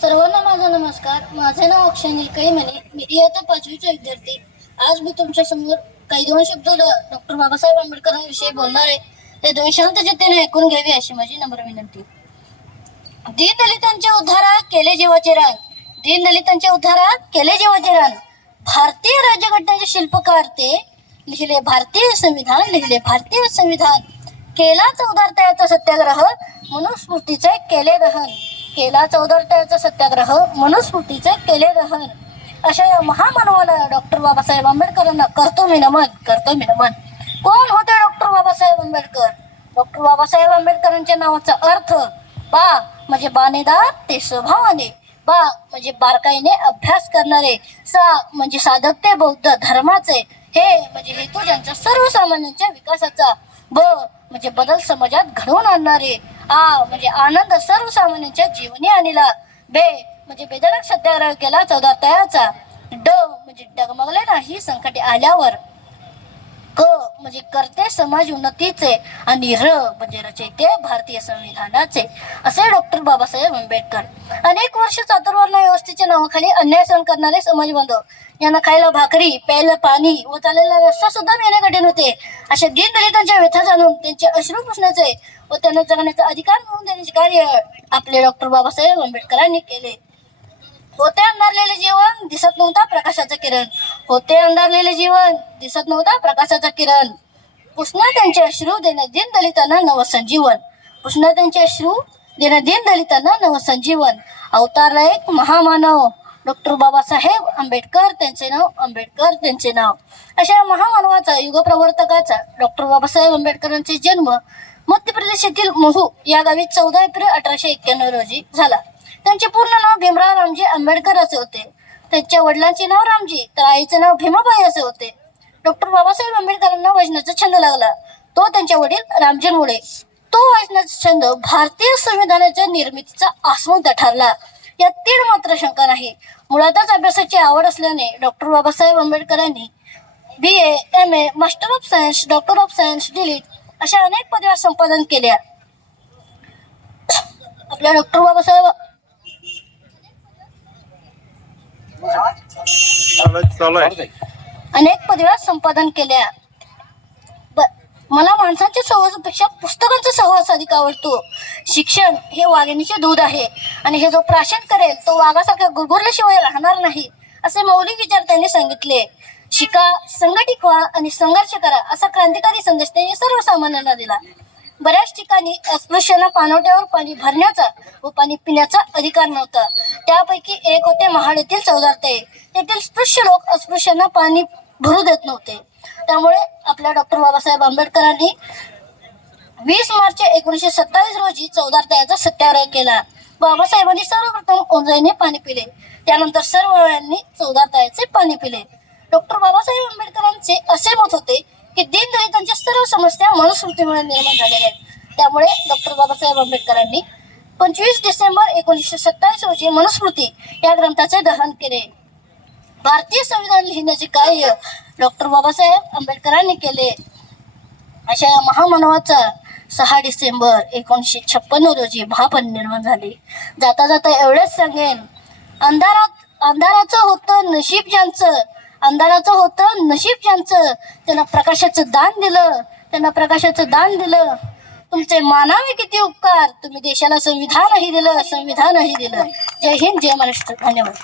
सर्वांना माझा नमस्कार. माझे नाव अक्षय निलकळी म्हणे. मी इयत्ता 5वीचा विद्यार्थी. आज मी तुमच्या समोर काही दोन शब्द डॉक्टर बाबासाहेब आंबेडकरांविषयी बोलणार आहे. ते दोन शांत चित्ताने ऐकून घ्यावे अशी माझी नम्र विनंती. दीनदलितांच्या उद्धारात केले जीवाचे रान, दीनदलितांच्या उद्धारात केले जीवाचे रान. भारतीय राज्यघटनेचे शिल्पकार ते, लिहिले भारतीय संविधान, लिहिले भारतीय संविधान. केला चौदार सत्याग्रह, मनुस्मृतीचे केले दहन. केला चौदार सत्याग्रह, मनुस्मृतीचे केले दहन. अशा या महामानवाला डॉक्टर बाबासाहेब आंबेडकरांना करतो मी नमन. कोण होते डॉक्टर बाबासाहेब आंबेडकर? डॉक्टर बाबासाहेब आंबेडकरांच्या नावाचा अर्थ बा म्हणजे बाणेदार ते स्वभावाने, बा म्हणजे बारकाईने अभ्यास करणारे, सा म्हणजे साधकते बौद्ध धर्माचे, हे म्हणजे हेतू ज्यांचा सर्वसामान्यांच्या विकासाचा, ब म्हणजे बदल समाजात घडवून आणणारे, आ म्हणजे आनंद सर्वसामान्यांच्या जीवनी आणला, बे म्हणजे बेधडक सत्याग्रह केला चौदार, ड म्हणजे डगमगले नाही संकटे आल्यावर, क म्हणजे करते समाज उन्नतीचे, आणि र म्हणजे रचयिते भारतीय संविधानाचे, असे डॉक्टर बाबासाहेब आंबेडकर. अनेक वर्ष चातुर्वर्ण व्यवस्थेच्या नावाखाली अन्याय सहन करणारे समाजबांधव, यांना खायला भाकरी, प्यायला पाणी व चालायला रस्ता सुद्धा मिळणे कठीण होते. अशा दीनदलितांच्या व्यथा जाणून त्यांचे अश्रू पुसण्याचे व त्यांना जगण्याचा अधिकार मिळवून देण्याचे कार्य आपले डॉक्टर बाबासाहेब आंबेडकरांनी केले. होते अंधारलेले जीवन, दिसत नव्हता प्रकाशाचा किरण. होते अंधारलेले जीवन, दिसत नव्हता प्रकाशाचा किरण. पुसणं त्यांचे अश्रू, देणं दीनदलितांना नवसंजीवन. पुसणं त्यांचे अश्रू, देणं दीनदलितांना नवसंजीवन. अवतारला एक महामानव डॉक्टर बाबासाहेब आंबेडकर त्यांचे नाव, आंबेडकर त्यांचे नाव. अशा महामानवाचा, युगप्रवर्तकाचा डॉक्टर बाबासाहेब आंबेडकरांचे जन्म मध्य प्रदेशातील महू या गावी 14 एप्रिल 1891 रोजी झाला. त्यांचे पूर्ण नाव भीमराव रामजी आंबेडकर असे होते. त्यांच्या वडिलांचे नाव रामजी तर आईचे नाव भीमाबाई असे होते. डॉक्टर बाबासाहेब आंबेडकरांना वाचनाचा छंद लागला, तो त्यांच्या वडील रामजींमुळे. तो वाचनाचा छंद भारतीय संविधानाच्या निर्मितीचा आस्मंत ठरला, यात तीळ मात्र शंका नाही. मुळातच अभ्यासाची आवड असल्याने डॉक्टर बाबासाहेब आंबेडकरांनी BA, MA, master of science, doctor of science, delete अशा अनेक पदव्या संपादन केल्या. आपल्या डॉक्टर बाबासाहेब अनेक पदव्या संपादन केल्या. मला माणसांच्या सहवासापेक्षा पुस्तकांचा सहवास अधिक आवडतो. शिक्षण हे वाघिणीचे दूध आहे, आणि हे जो प्राशन करेल तो वाघासारख्या गुरगुरल्याशिवाय राहणार नाही, असे मौलिक विचार त्यांनी सांगितले. शिका, संघटित व्हा आणि संघर्ष करा, असा क्रांतिकारी संदेश त्यांनी सर्वसामान्यांना दिला. बऱ्याच ठिकाणी अस्पृश्यांना पाणवठ्यावर पाणी भरण्याचा व पाणी पिण्याचा अधिकार नव्हता. त्यापैकी एक होते महाड येथील चौदार. तेथील स्पृश्य लोक अस्पृश्यांना पाणी भरू देत नव्हते. त्यामुळे आपल्या डॉक्टर बाबासाहेब आंबेडकरांनी 20 मार्च 1927 रोजी चौदार सत्याग्रह केला. बाबासाहेबांनी सर्वप्रथम ओंजळीने पाणी पिले, त्यानंतर सर्व यांनी चौदार पाणी पिले. डॉक्टर बाबासाहेब आंबेडकरांचे असे मत होते की दीनदलितांच्या सर्व समस्या मनुस्मृतीमुळे निर्माण झालेल्या आहेत. त्यामुळे डॉक्टर बाबासाहेब आंबेडकरांनी 25 डिसेंबर 1927 रोजी मनुस्मृती या ग्रंथाचे दहन केले. भारतीय संविधान लिहिण्याचे कार्य डॉक्टर बाबासाहेब आंबेडकरांनी केले. अशा या महामानवाचा 6 डिसेंबर 1956 रोजी महापरिनिर्वाण झाले. जाता जाता एवढेच सांगेन, अंधाराचं होतं नशीब ज्यांचं, अंधाराचं होतं नशीब ज्यांचं, त्यांना प्रकाशाचं दान दिलं. तुमचे मानावे किती उपकार, तुम्ही देशाला संविधानही दिलं. जय हिंद, जय महाराष्ट्र. धन्यवाद.